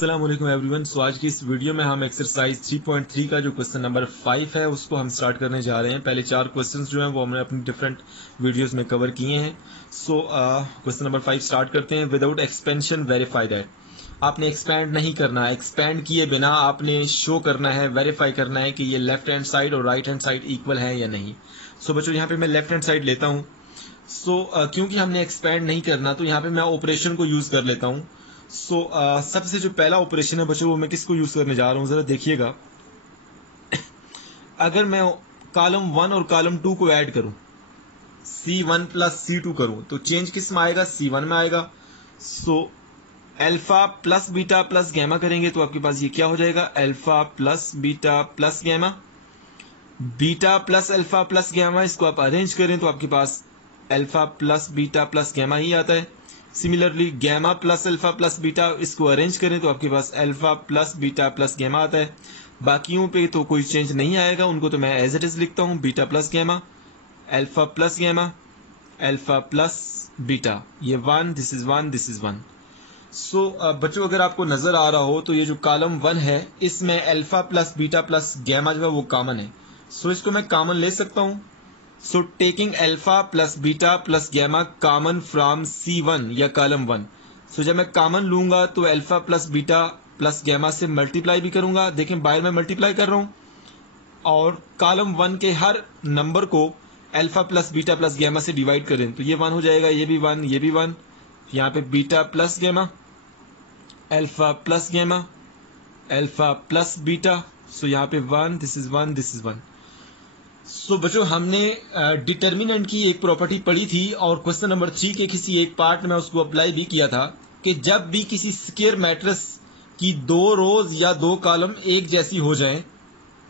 अस्सलाम वालेकुम एवरीवन। सो आज की इस वीडियो में हम एक्सरसाइज 3.3 का जो क्वेश्चन नंबर 5 है उसको हम स्टार्ट करने जा रहे हैं। पहले 4 क्वेश्चंस जो हैं वो हमने अपनी डिफरेंट वीडियोस में कवर किए हैं। सो क्वेश्चन नंबर 5 स्टार्ट करते हैं। Without expansion verify that. आपने एक्सपैंड नहीं करना है, एक्सपैंड किए बिना आपने शो करना है, वेरीफाई करना है कि ये लेफ्ट हैंड साइड और राइट हैंड साइड इक्वल है या नहीं। सो बच्चों यहाँ पे मैं लेफ्ट हैंड साइड लेता हूँ। क्योंकि हमने एक्सपैंड नहीं करना तो यहाँ पे मैं ऑपरेशन को यूज कर लेता हूँ। सबसे जो पहला ऑपरेशन है बच्चों वो मैं किसको यूज करने जा रहा हूँ जरा देखिएगा। अगर मैं कॉलम 1 और कॉलम 2 को ऐड करूं, C1 प्लस C2 करूं तो चेंज किस में आएगा? C1 में आएगा। Alpha plus beta plus gamma करेंगे तो आपके पास ये क्या हो जाएगा? Alpha plus beta plus gamma. Beta plus alpha plus gamma, इसको आप अरेंज करें तो आपके पास alpha plus beta plus gamma ही आता है। Similarly gamma plus alpha plus beta, इसको अरेंज करें तो आपके पास alpha plus beta plus gamma आता है। बाकियों पे तो कोई चेंज नहीं आएगा, उनको तो मैं एज इट इज लिखता हूं। Beta plus gamma, alpha plus gamma, alpha plus beta. ये 1, दिस इज 1, दिस इज 1। बच्चों अगर आपको नजर आ रहा हो तो ये जो कॉलम 1 है इसमें alpha plus beta plus gamma जो है वो कॉमन है। इसको मैं कॉमन ले सकता हूं। Taking alpha plus beta plus gamma common from C1 या कॉलम 1। जब मैं कॉमन लूंगा तो alpha plus beta plus gamma से मल्टीप्लाई भी करूंगा। देखें बाहर में मल्टीप्लाई कर रहा हूं और कॉलम 1 के हर नंबर को alpha plus beta plus gamma से डिवाइड करें तो ये 1 हो जाएगा, ये भी 1, ये भी 1। यहाँ पे beta plus gamma, alpha plus gamma, alpha plus beta. यहाँ पे 1, दिस इज 1, दिस इज 1। बच्चों हमने डिटर्मिनेंट की एक प्रॉपर्टी पढ़ी थी और क्वेश्चन नंबर 3 के किसी एक पार्ट में उसको अप्लाई भी किया था कि जब भी किसी स्क्वायर मैट्रिक्स की 2 रोज या 2 कॉलम एक जैसी हो जाएं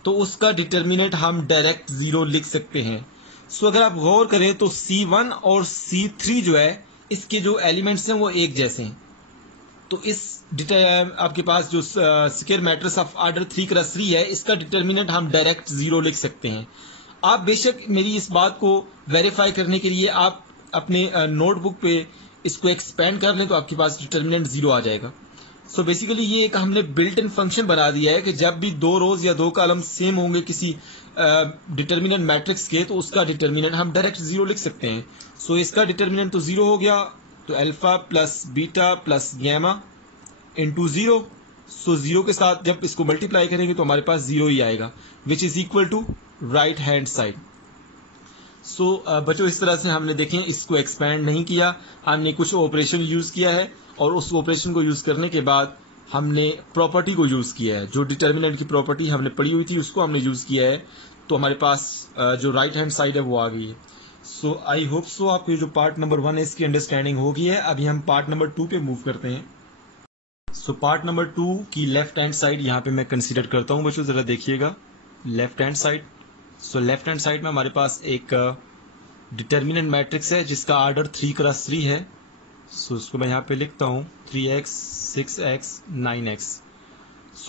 तो उसका डिटर्मिनेंट हम डायरेक्ट 0 लिख सकते हैं। अगर आप गौर करें तो C1 और C3 जो है इसके जो एलिमेंट्स हैं वो एक जैसे हैं। तो इस आपके पास जो square matrix of order 3x3 है इसका डिटर्मिनेंट हम डायरेक्ट 0 लिख सकते हैं। आप बेशक मेरी इस बात को वेरीफाई करने के लिए आप अपने नोटबुक पे इसको एक्सपेंड कर लें तो आपके पास डिटर्मिनेंट 0 आ जाएगा। बेसिकली ये एक हमने बिल्ट इन फंक्शन बना दिया है कि जब भी 2 रोज या 2 कॉलम सेम होंगे किसी डिटर्मिनेंट मैट्रिक्स के तो उसका डिटर्मिनेंट हम डायरेक्ट 0 लिख सकते हैं। इसका डिटर्मिनेंट तो 0 हो गया, तो alpha plus beta plus gamma into 0। 0 के साथ जब इसको मल्टीप्लाई करेंगे तो हमारे पास 0 ही आएगा, which is equal to right hand side. बच्चों इस तरह से हमने देखें इसको एक्सपैंड नहीं किया, हमने कुछ ऑपरेशन यूज किया है और उस ऑपरेशन को यूज करने के बाद हमने प्रॉपर्टी को यूज किया है। जो डिटर्मिनेंट की प्रॉपर्टी हमने पढ़ी हुई थी उसको हमने यूज किया है, तो हमारे पास जो राइट हैंड साइड है वो आ गई है। आई होप आपको जो पार्ट नंबर 1 है इसकी अंडरस्टैंडिंग होगी है। अभी हम पार्ट नंबर 2 पे मूव करते हैं। पार्ट नंबर 2 की लेफ्ट हैंड साइड यहाँ पे मैं कंसीडर करता हूँ बच्चों, जरा देखिएगा left hand side. Left hand side में हमारे पास एक डिटर्मिनेंट मैट्रिक्स है जिसका ऑर्डर 3x3 है। उसको मैं यहाँ पे लिखता हूँ 3x 6x 9x।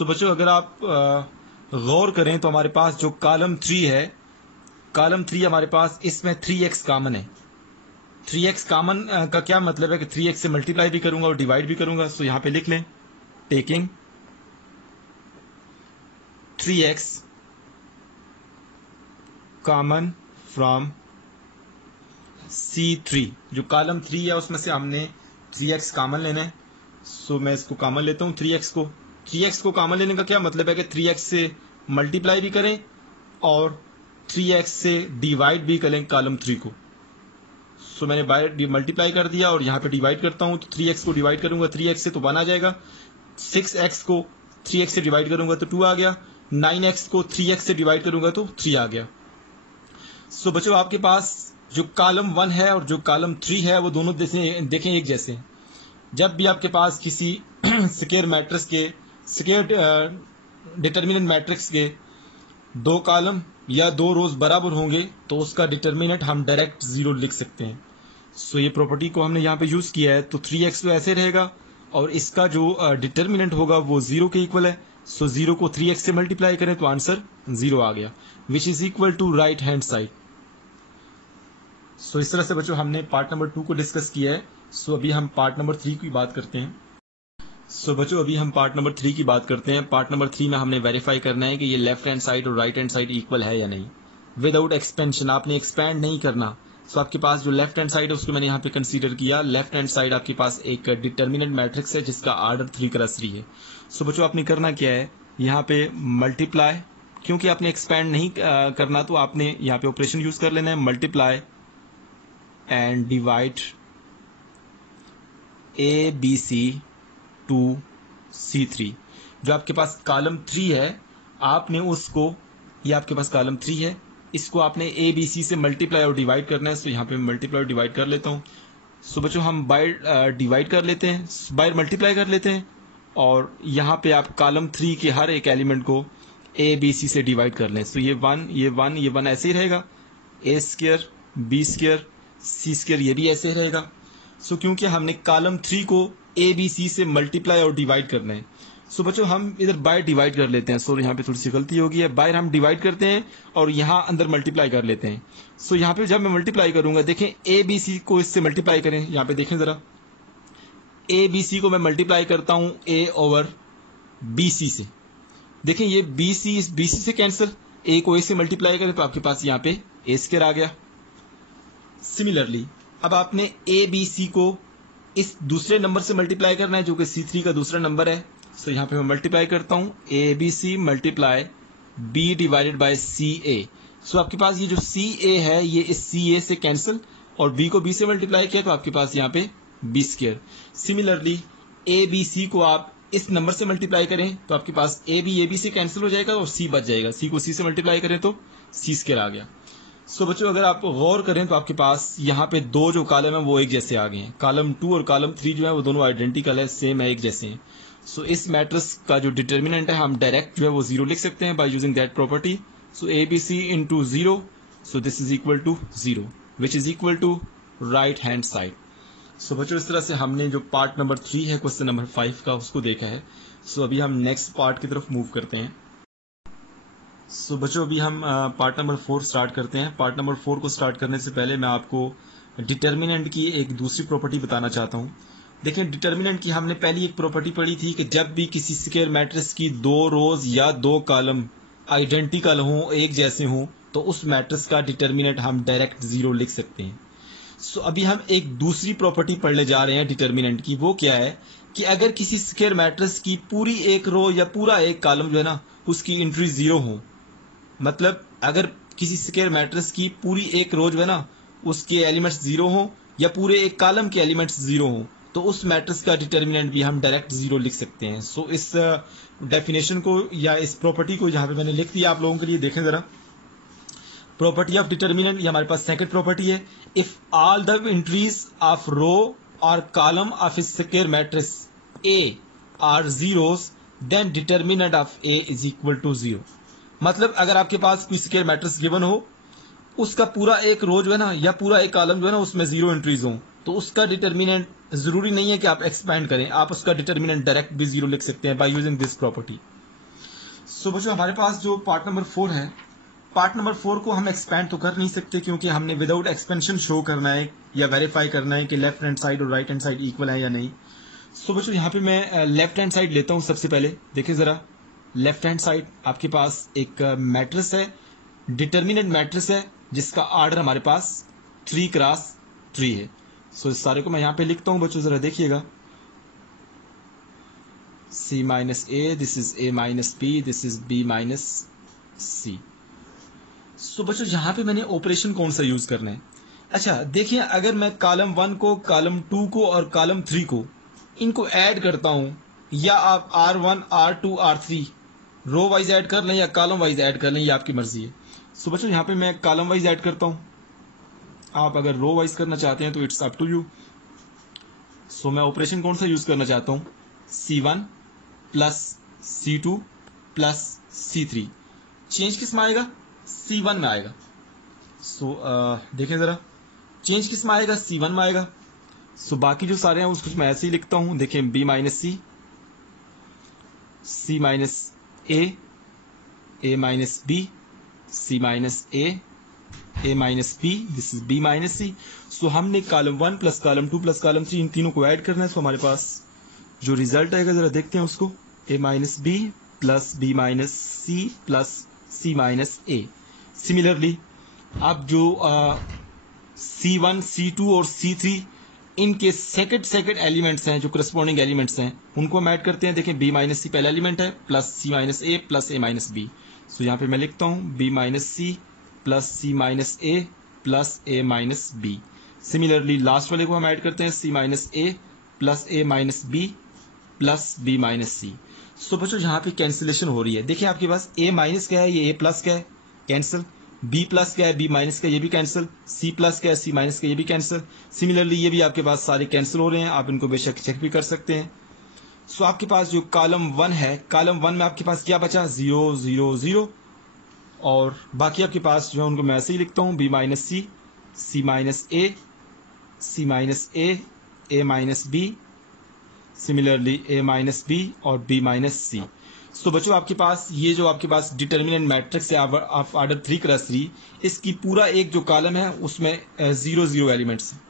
बच्चों अगर आप गौर करें तो हमारे पास जो कॉलम 3 है, कॉलम 3 हमारे पास इसमें 3x कॉमन है। 3x कॉमन का क्या मतलब है कि 3x से मल्टीप्लाई भी करूंगा और डिवाइड भी करूंगा। यहाँ पे लिख लें taking 3x common from C3। जो कॉलम 3 है उसमें से हमने 3x कॉमन लेना है। मैं इसको कॉमन लेता हूं 3x को कॉमन लेने का क्या मतलब है कि 3x से मल्टीप्लाई भी करें और 3x से डिवाइड भी करें कॉलम 3 को। मैंने बाय मल्टीप्लाई कर दिया और यहाँ पे डिवाइड करता हूं तो 3x को डिवाइड करूंगा 3x से तो 1 आ जाएगा, 6x को 3x से डिवाइड करूंगा तो 2 आ गया, 9x को 3x से डिवाइड करूंगा तो 3 आ गया। बच्चों आपके पास जो कॉलम 1 है और जो कॉलम 3 है वो दोनों देखें एक जैसे हैं। जब भी आपके पास किसी स्क्वायर मैट्रिक्स के स्क्वायर डिटर्मिनेंट मैट्रिक्स के 2 कॉलम या 2 रोज बराबर होंगे तो उसका डिटर्मिनेंट हम डायरेक्ट 0 लिख सकते हैं। ये प्रॉपर्टी को हमने यहाँ पे यूज किया है। तो 3x तो ऐसे रहेगा और इसका जो डिटर्मिनेंट होगा वो 0 के इक्वल है। 0 को 3x से मल्टीप्लाई करें तो आंसर 0 आ गया, which is equal to right hand side. इस तरह से बच्चों हमने पार्ट नंबर 2 को डिस्कस किया है। अभी हम पार्ट नंबर 3 की बात करते हैं। सो बच्चों अभी हम पार्ट नंबर 3 की बात करते हैं। पार्ट नंबर 3 में हमने वेरीफाई करना है कि ये लेफ्ट हैंड साइड और राइट हैंड साइड इक्वल है या नहीं, विदाउट एक्सपेंशन। आपने एक्सपैंड नहीं करना। सो आपके पास जो लेफ्ट हैंड साइड है उसको मैंने यहाँ पे कंसीडर किया। लेफ्ट हैंड साइड आपके पास एक डिटर्मिनेंट मैट्रिक्स है जिसका आर्डर 3x3 है। सो बच्चों आपने करना क्या है, यहाँ पे मल्टीप्लाई, क्योंकि आपने एक्सपैंड नहीं करना तो आपने यहाँ पे ऑपरेशन यूज कर लेना है, multiply and divide ABC to C3। जो आपके पास कॉलम 3 है आपने उसको, ये आपके पास कॉलम 3 है, इसको आपने ABC से मल्टीप्लाई और डिवाइड करना है। सो यहाँ पे मल्टीप्लाई और डिवाइड कर लेता हूँ। सो बच्चों हम बाय डिवाइड कर लेते हैं, बाय मल्टीप्लाई कर लेते हैं, और यहाँ पे आप कॉलम 3 के हर एक एलिमेंट को ABC से डिवाइड कर लें। सो ये 1 ये 1 ये 1 ऐसे ही रहेगा, A square B square C square ये भी ऐसे ही रहेगा। सो क्योंकि हमने कॉलम 3 को ABC से मल्टीप्लाई और डिवाइड करना है, सो बच्चों हम इधर बाय डिवाइड कर लेते हैं। सो यहाँ पे थोड़ी सी गलती होगी है, बाय हम डिवाइड करते हैं और यहाँ अंदर मल्टीप्लाई कर लेते हैं। सो यहाँ पे जब मैं मल्टीप्लाई करूंगा, देखें ABC को इससे मल्टीप्लाई करें, यहाँ पे देखें जरा, ABC को मैं मल्टीप्लाई करता हूं A ओवर BC से। देखें ये BC इस BC से कैंसिल, A को A से मल्टीप्लाई करें तो आपके पास यहाँ पे A स्क्वायर आ गया। सिमिलरली अब आपने ABC को इस दूसरे नंबर से मल्टीप्लाई करना है जो कि C3 का दूसरा नंबर है। सो यहाँ पे मैं मल्टीप्लाई करता हूं ABC multiply B divided by CA। सो आपके पास ये जो CA है ये इस CA से कैंसिल, और B को B से मल्टीप्लाई किया तो आपके पास यहाँ पे B स्क्वायर। सिमिलरली ABC को आप इस नंबर से मल्टीप्लाई करें तो आपके पास AB से कैंसिल हो जाएगा और C बच जाएगा, C को C से मल्टीप्लाई करें तो C स्क्वायर आ गया। सो बच्चों अगर आप गौर करें तो आपके पास यहाँ पे दो जो कॉलम है वो एक जैसे आ गए हैं। कॉलम 2 और कॉलम 3 जो है वो दोनों आइडेंटिकल है, सेम है, एक जैसे हैं। सो इस मैट्रिक्स का जो डिटर्मिनेंट है हम डायरेक्ट जो है वो 0 लिख सकते हैं by using that property. So ABC into 0, so this is equal to 0 which is equal to right hand side. So बच्चों इस तरह से हमने जो पार्ट नंबर 3 है क्वेश्चन नंबर 5 का उसको देखा है। सो अभी हम नेक्स्ट पार्ट की तरफ मूव करते हैं। सो बच्चों अभी हम पार्ट नंबर 4 स्टार्ट करते हैं। पार्ट नंबर 4 को स्टार्ट करने से पहले मैं आपको डिटर्मिनेंट की एक दूसरी प्रॉपर्टी बताना चाहता हूं। देखिए डिटर्मिनेंट की हमने पहली एक प्रॉपर्टी पढ़ी थी कि जब भी किसी स्क्वायर मैट्रिक्स की 2 रोज या 2 कॉलम आइडेंटिकल हों, एक जैसे हों, तो उस मैट्रिक्स का डिटर्मिनेंट हम डायरेक्ट 0 लिख सकते हैं। सो अभी हम एक दूसरी प्रॉपर्टी पढ़ने जा रहे हैं डिटर्मिनेंट की। वो क्या है कि अगर किसी स्क्वायर मैट्रिक्स की पूरी एक रो या पूरा एक कॉलम जो है ना उसकी एंट्री 0 हो, मतलब अगर किसी स्क्वायर मैट्रिक्स की पूरी एक रो जो है ना उसके एलिमेंट्स 0 हो या पूरे एक कॉलम के एलिमेंट्स 0 हो, तो उस मैट्रिक्स का डिटर्मिनेंट भी हम डायरेक्ट 0 लिख सकते हैं। सो इस डेफिनेशन को या इस प्रॉपर्टी को यहाँ पे मैंने लिख दिया आप लोगों के लिए। देखें जरा, प्रॉपर्टी ऑफ डिटर्मिनेंट, ये हमारे पास सेकंड प्रॉपर्टी है। If all the entries of row और column of A square matrix A are zeros then determinant of A is equal to 0। मतलब अगर आपके पास कोई स्क्वायर मैट्रिक्स गिवन हो, उसका पूरा एक रो जो है ना या पूरा एक कॉलम जो है ना उसमें 0 एंट्रीज हो, तो उसका डिटर्मिनेंट जरूरी नहीं है कि आप एक्सपैंड करें, आप उसका डिटर्मिनेंट डायरेक्ट भी 0 लिख सकते हैं बाय यूजिंग दिस प्रॉपर्टी। सो बच्चों हमारे पास जो पार्ट नंबर 4 है, पार्ट नंबर 4 को हम एक्सपैंड तो कर नहीं सकते क्योंकि हमने विदाउट एक्सपेंशन शो करना है या वेरीफाई करना है कि लेफ्ट हैंड साइड और राइट हैंड साइड इक्वल है या नहीं। सो बच्चों यहाँ पे मैं लेफ्ट हैंड साइड लेता हूँ सबसे पहले। देखिए जरा, लेफ्ट हैंड साइड आपके पास एक मैट्रिक्स है, डिटर्मिनेंट मैट्रिक्स है जिसका आर्डर हमारे पास 3x3 है। सो इस सारे को मैं यहाँ पे लिखता हूँ बच्चों, जरा देखिएगा। C minus A, this is A minus B, this is B minus C। सो बच्चों यहाँ पे मैंने ऑपरेशन कौन सा यूज करना है। अच्छा देखिए, अगर मैं कॉलम 1 को, कॉलम 2 को और कॉलम 3 को इनको ऐड करता हूं, या आप R1 R2 R3 row wise add कर लें या कॉलम वाइज ऐड कर लें, ये आपकी मर्जी है। सो बच्चों यहाँ पे मैं कॉलम वाइज ऐड करता हूं, आप अगर रो वाइज करना चाहते हैं तो इट्स अप टू यू। सो मैं ऑपरेशन कौन सा यूज करना चाहता हूं, C1 plus C2 plus C3। Change किस में आएगा, C1 में आएगा। सो देखें जरा, चेंज किस में आएगा, C1 में आएगा। सो बाकी जो सारे हैं उसको मैं ऐसे ही लिखता हूं। देखें B minus C, C minus A, A minus B, C minus A minus B, this is B minus C। सो हमने column 1 plus column 2 plus column 3 इन तीनों को ऐड करना है। सो हमारे पास जो रिजल्ट आएगा जरा देखते हैं उसको, a minus B plus b minus C plus c minus a. Similarly अब जो C1, C2 और C3 इनके सेकंड एलिमेंट्स हैं, जो करस्पॉन्डिंग एलिमेंट्स हैं, उनको हम ऐड करते हैं। देखें b माइनस सी पहला एलिमेंट है plus c minus A plus a minus B. So यहाँ पे मैं लिखता हूँ b minus C plus c minus A plus a minus B. Similarly last वाले को हम ऐड करते हैं c minus A plus a minus B plus b minus C. So बच्चों यहाँ पे कैंसिलेशन हो रही है। देखिए आपके पास a माइनस क्या है, ये a प्लस क्या है, कैंसिल। b प्लस क्या है, b माइनस का, ये भी कैंसिल। c प्लस क्या है, c माइनस का, ये भी कैंसिल। सिमिलरली ये भी आपके पास सारे कैंसिल हो रहे हैं, आप इनको बेशक चेक भी कर सकते हैं। सो आपके पास जो कॉलम 1 है, कॉलम 1 में आपके पास क्या बचा, 0 0 0, और बाकी आपके पास जो है उनको मैं ऐसे ही लिखता हूँ, b minus c, c minus a, c minus a, a minus B, similarly a minus b और b माइनस सी। सो बच्चों आपके पास ये जो आपके पास डिटर्मिनेंट मैट्रिक्स है ऑफ ऑर्डर 3 क्रॉस 3, इसकी पूरा एक जो कॉलम है उसमें 0 0 एलिमेंट्स हैं।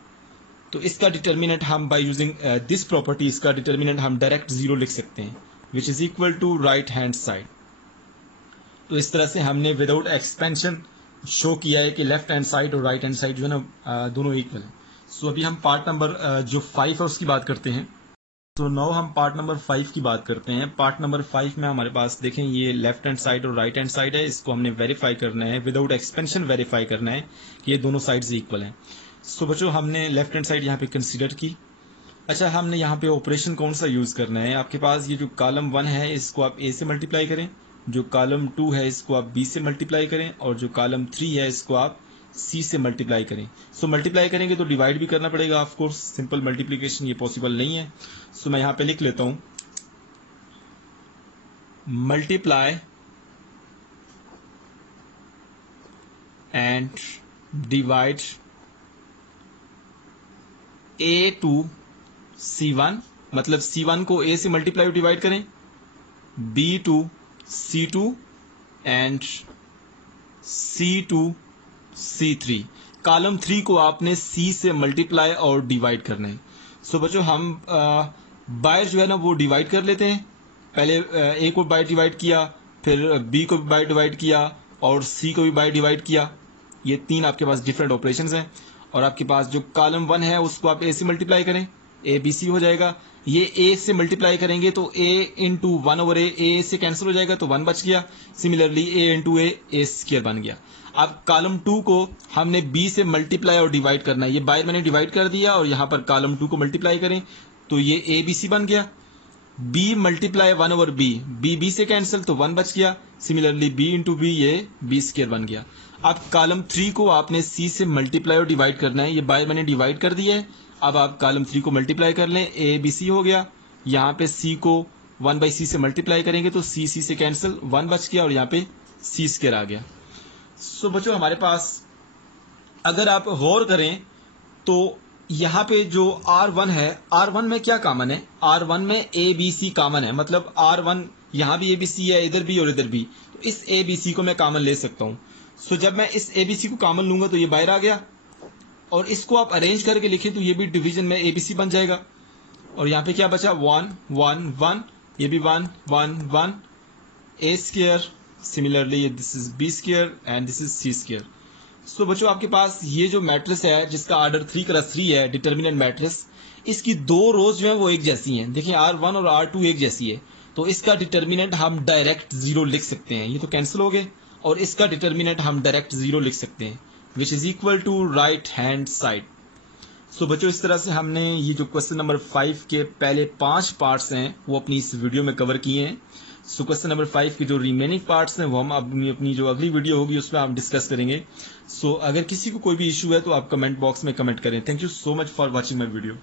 तो इसका डिटर्मिनेंट हम बाय यूजिंग दिस प्रॉपर्टी, इसका डिटर्मिनेंट हम डायरेक्ट 0 लिख सकते हैं, which is equal to right hand side. तो इस तरह से हमने विदाउट एक्सपेंशन शो किया है कि लेफ्ट हैंड साइड और राइट हैंड साइड जो है ना दोनों इक्वल है। सो अभी हम पार्ट नंबर जो 5 है उसकी बात करते हैं। तो नाउ हम पार्ट नंबर 5 की बात करते हैं। पार्ट नंबर 5 में हमारे पास देखें ये लेफ्ट हैंड साइड और राइट हैंड साइड है, इसको हमने वेरीफाई करना है, विदाउट एक्सपेंशन वेरीफाई करना है कि ये दोनों साइड्स इक्वल हैं। सो बच्चों हमने लेफ्ट हैंड साइड यहाँ पे कंसीडर की। अच्छा, हमने यहाँ पे ऑपरेशन कौन सा यूज करना है, आपके पास ये जो कॉलम 1 है इसको आप a से मल्टीप्लाई करें, जो कॉलम 2 है इसको आप b से मल्टीप्लाई करें, और जो कॉलम 3 है इसको आप c से मल्टीप्लाई करें। सो मल्टीप्लाई करेंगे तो डिवाइड भी करना पड़ेगा, ऑफ कोर्स सिंपल मल्टीप्लिकेशन ये पॉसिबल नहीं है। सो मैं यहां पे लिख लेता हूं, multiply and divide a to c1, मतलब c1 को a से मल्टीप्लाई और डिवाइड करें, b to c2 and c to C3। Column 3 को आपने C से मल्टीप्लाई और डिवाइड करना है। सो बच्चों हम बाय जो है ना वो डिवाइड कर लेते हैं। पहले A को बाय डिवाइड किया, फिर B को भी बाय डिवाइड किया और C को भी बाय डिवाइड किया। ये 3 आपके पास डिफरेंट ऑपरेशंस हैं। और आपके पास जो कॉलम 1 है उसको आप A से मल्टीप्लाई करें, ABC हो जाएगा। ये A से मल्टीप्लाई करेंगे तो A इंटू 1 ओवर A से कैंसिल हो जाएगा तो 1 बच गया। Similarly A into A square बन गया। अब कॉलम 2 को हमने B से मल्टीप्लाई और डिवाइड करना है, ये बाय मैंने डिवाइड कर दिया और यहां पर कॉलम 2 को मल्टीप्लाई करें तो ये ABC बन गया। B मल्टीप्लाई 1 ओवर B से कैंसिल तो 1 बच गया। सिमिलरली B इंटू B, ये B स्क्वायर बन गया। अब कॉलम 3 को आपने C से मल्टीप्लाई और डिवाइड करना है, ये बाय मैंने डिवाइड कर दिया है। अब आप कॉलम 3 को मल्टीप्लाई कर लें, ABC हो गया। यहाँ पे C को 1/C से मल्टीप्लाई करेंगे तो C से कैंसिल 1 बच गया और यहाँ पे C स्क्वायर आ गया। सो बच्चों हमारे पास अगर आप गौर करें तो यहाँ पे जो R1 है, R1 में क्या कॉमन है, R1 में ABC कॉमन है, मतलब R1 यहाँ भी ABC है, इधर भी और इधर भी, तो इस ABC को मैं कॉमन ले सकता हूँ। सो जब मैं इस ABC को कॉमन लूंगा तो ये बाहर आ गया, और इसको आप अरेंज करके लिखें तो ये भी डिवीजन में ABC बन जाएगा। और यहाँ पे क्या बचा, 1 1 1, ये भी 1 1 1, A square, similarly this is B square and this is C square. So बच्चों आपके पास ये जो मैट्रिक्स है जिसका ऑर्डर 3 क्रॉस 3 है, डिटर्मिनेंट मैट्रिक्स, इसकी 2 रोज जो है वो एक जैसी हैं। देखिए R1 और R2 एक जैसी है, तो इसका डिटर्मिनेंट हम डायरेक्ट 0 लिख सकते हैं। ये तो कैंसिल हो गए, और इसका डिटर्मिनेंट हम डायरेक्ट 0 लिख सकते हैं, which is equal to right hand side. So बच्चों इस तरह से हमने ये जो क्वेश्चन नंबर 5 के पहले 5 पार्ट्स हैं वो अपनी इस वीडियो में कवर किए हैं। सो क्वेश्चन नंबर 5 के जो रिमेनिंग पार्ट्स हैं वो हम अपनी जो अगली वीडियो होगी उसमें आप डिस्कस करेंगे। सो अगर किसी को कोई भी इशू है तो आप कमेंट बॉक्स में कमेंट करें। Thank you so much for watching my video.